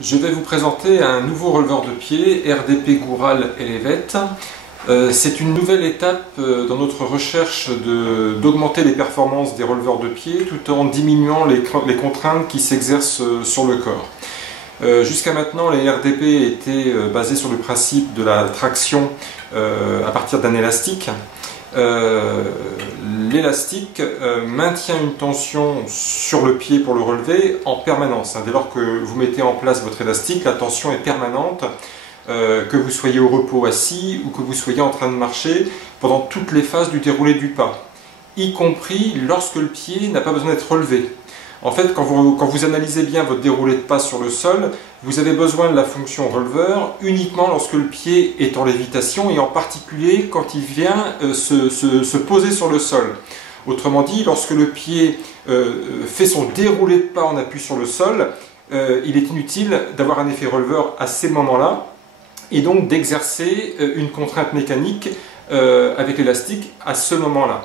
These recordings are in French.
Je vais vous présenter un nouveau releveur de pied, RDP Goural Elevate. C'est une nouvelle étape dans notre recherche d'augmenter les performances des releveurs de pied tout en diminuant les contraintes qui s'exercent sur le corps. Jusqu'à maintenant, les RDP étaient basés sur le principe de la traction à partir d'un élastique. L'élastique maintient une tension sur le pied pour le relever en permanence. Dès lors que vous mettez en place votre élastique, la tension est permanente, que vous soyez au repos assis ou que vous soyez en train de marcher pendant toutes les phases du déroulé du pas, y compris lorsque le pied n'a pas besoin d'être relevé. En fait, quand vous analysez bien votre déroulé de pas sur le sol, vous avez besoin de la fonction releveur uniquement lorsque le pied est en lévitation et en particulier quand il vient se poser sur le sol. Autrement dit, lorsque le pied fait son déroulé de pas en appui sur le sol, il est inutile d'avoir un effet releveur à ces moments-là et donc d'exercer une contrainte mécanique avec l'élastique à ce moment-là.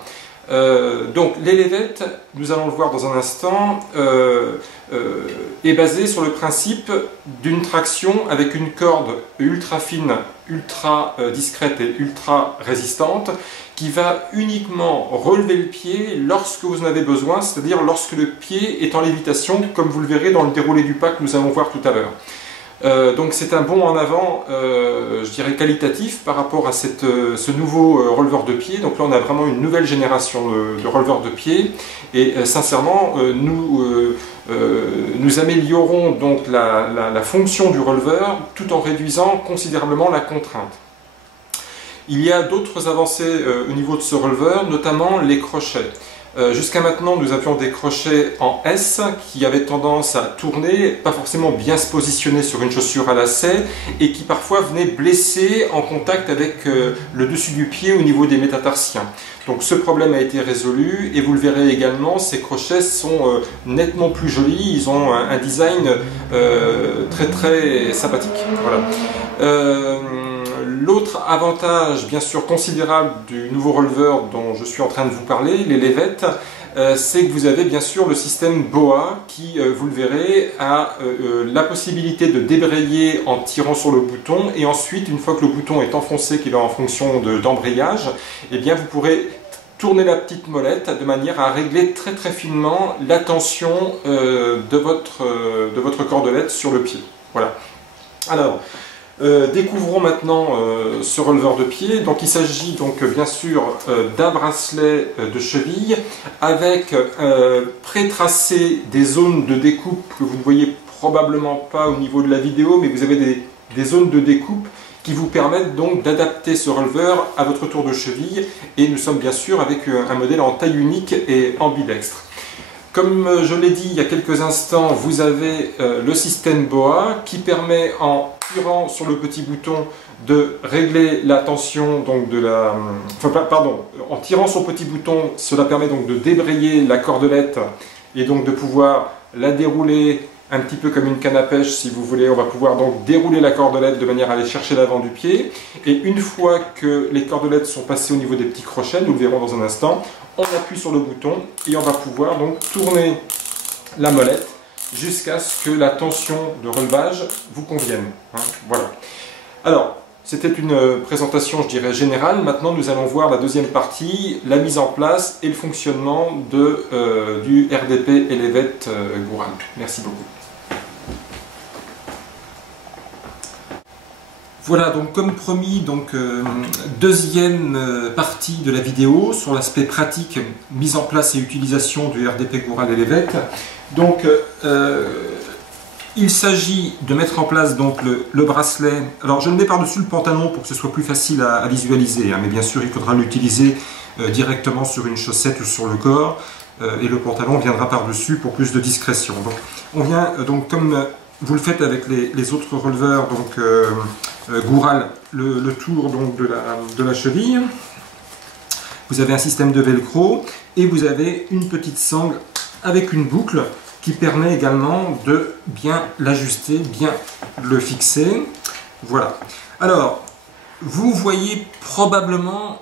Donc l'Elevate, nous allons le voir dans un instant, est basé sur le principe d'une traction avec une corde ultra fine, ultra discrète et ultra résistante qui va uniquement relever le pied lorsque vous en avez besoin, c'est-à-dire lorsque le pied est en lévitation, comme vous le verrez dans le déroulé du pas que nous allons voir tout à l'heure. Donc c'est un bond en avant, je dirais qualitatif par rapport à ce nouveau releveur de pied. Donc là on a vraiment une nouvelle génération de releveurs de pied et sincèrement nous améliorons donc la fonction du releveur tout en réduisant considérablement la contrainte. Il y a d'autres avancées au niveau de ce releveur, notamment les crochets. Jusqu'à maintenant, nous avions des crochets en S qui avaient tendance à tourner, pas forcément bien se positionner sur une chaussure à lacets et qui parfois venaient blesser en contact avec le dessus du pied au niveau des métatarsiens. Donc ce problème a été résolu et vous le verrez également, ces crochets sont nettement plus jolis, ils ont un design très sympathique. Voilà. L'autre avantage, bien sûr, considérable du nouveau releveur dont je suis en train de vous parler, l'Elevate, c'est que vous avez bien sûr le système BOA qui, vous le verrez, a la possibilité de débrayer en tirant sur le bouton et ensuite, une fois que le bouton est enfoncé, qu'il est en fonction d'embrayage, eh bien vous pourrez tourner la petite molette de manière à régler très finement la tension de votre cordelette sur le pied. Voilà. Alors, découvrons maintenant ce releveur de pied. Donc il s'agit donc bien sûr d'un bracelet de cheville avec pré-tracé des zones de découpe que vous ne voyez probablement pas au niveau de la vidéo, mais vous avez des zones de découpe qui vous permettent donc d'adapter ce releveur à votre tour de cheville, et nous sommes bien sûr avec un modèle en taille unique et ambidextre. Comme je l'ai dit il y a quelques instants, vous avez le système BOA qui permet en tirant sur le petit bouton de régler la tension donc en tirant sur le petit bouton, cela permet donc de débrayer la cordelette et donc de pouvoir la dérouler un petit peu comme une canne à pêche si vous voulez. On va pouvoir donc dérouler la cordelette de manière à aller chercher l'avant du pied, et une fois que les cordelettes sont passées au niveau des petits crochets, nous le verrons dans un instant, on appuie sur le bouton et on va pouvoir donc tourner la molette jusqu'à ce que la tension de relevage vous convienne. Voilà. Alors, c'était une présentation, je dirais, générale. Maintenant, nous allons voir la deuxième partie, la mise en place et le fonctionnement du RDP Elevate Goural. Merci beaucoup. Voilà, donc comme promis, deuxième partie de la vidéo sur l'aspect pratique, mise en place et utilisation du RDP Goural Elevate. Donc, il s'agit de mettre en place donc le bracelet. Alors, je le mets par-dessus le pantalon pour que ce soit plus facile à visualiser, mais bien sûr, il faudra l'utiliser directement sur une chaussette ou sur le corps, et le pantalon viendra par-dessus pour plus de discrétion. Donc, on vient donc comme vous le faites avec les autres releveurs, donc Goural, le tour donc de la cheville. Vous avez un système de velcro et vous avez une petite sangle avec une boucle qui permet également de bien l'ajuster, bien le fixer. Voilà. Alors, vous voyez probablement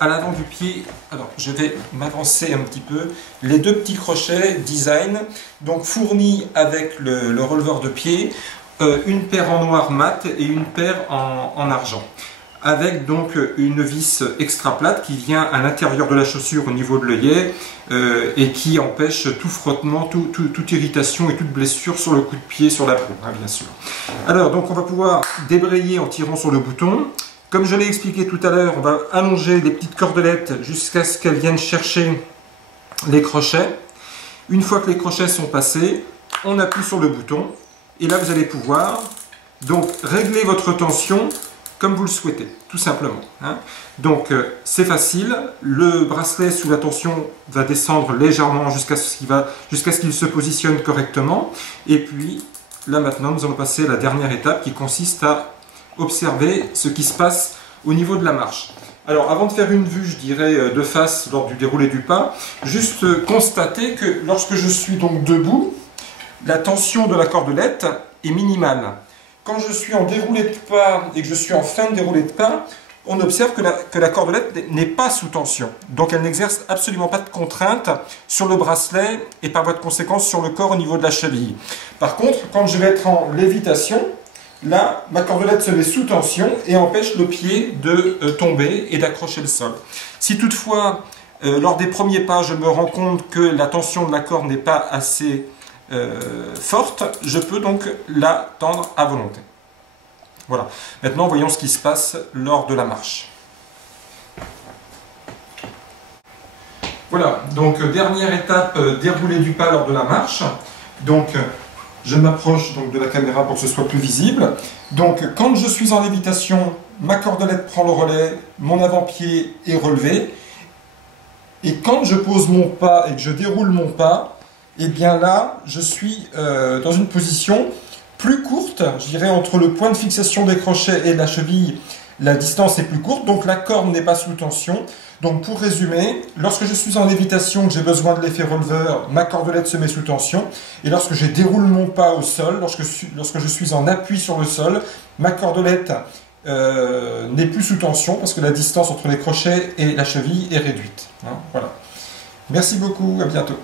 à l'avant du pied, alors je vais m'avancer un petit peu, les deux petits crochets design, donc fournis avec le releveur de pied. une paire en noir mat et une paire en argent, avec donc une vis extra plate qui vient à l'intérieur de la chaussure au niveau de l'œillet et qui empêche tout frottement, toute irritation et toute blessure sur le coup de pied, sur la peau, hein, bien sûr. Alors donc on va pouvoir débrayer en tirant sur le bouton. Comme je l'ai expliqué tout à l'heure, on va allonger les petites cordelettes jusqu'à ce qu'elles viennent chercher les crochets. Une fois que les crochets sont passés, on appuie sur le bouton et là vous allez pouvoir donc régler votre tension comme vous le souhaitez, tout simplement, hein. Donc c'est facile, le bracelet sous la tension va descendre légèrement jusqu'à ce qu'il se positionne correctement. Et puis là maintenant nous allons passer à la dernière étape qui consiste à observer ce qui se passe au niveau de la marche. Alors avant de faire une vue, je dirais de face lors du déroulé du pas, juste constater que lorsque je suis donc debout, la tension de la cordelette est minimale. Quand je suis en déroulé de pas et que je suis en fin de déroulé de pas, on observe que la cordelette n'est pas sous tension. Donc elle n'exerce absolument pas de contrainte sur le bracelet et par voie de conséquence sur le corps au niveau de la cheville. Par contre, quand je vais être en lévitation, là, ma cordelette se met sous tension et empêche le pied de tomber et d'accrocher le sol. Si toutefois, lors des premiers pas, je me rends compte que la tension de la corde n'est pas assez forte, je peux donc la tendre à volonté. Voilà. Maintenant, voyons ce qui se passe lors de la marche. Voilà, donc dernière étape, déroulé du pas lors de la marche. Donc, je m'approche donc de la caméra pour que ce soit plus visible. Donc, quand je suis en lévitation, ma cordelette prend le relais, mon avant-pied est relevé. Et quand je pose mon pas et que je déroule mon pas, et bien là, je suis dans une position plus courte, je dirais entre le point de fixation des crochets et la cheville, la distance est plus courte, donc la corde n'est pas sous tension. Donc pour résumer, lorsque je suis en lévitation, que j'ai besoin de l'effet releveur, ma cordelette se met sous tension, et lorsque je déroule mon pas au sol, lorsque je suis en appui sur le sol, ma cordelette n'est plus sous tension, parce que la distance entre les crochets et la cheville est réduite. Hein, voilà. Merci beaucoup, à bientôt.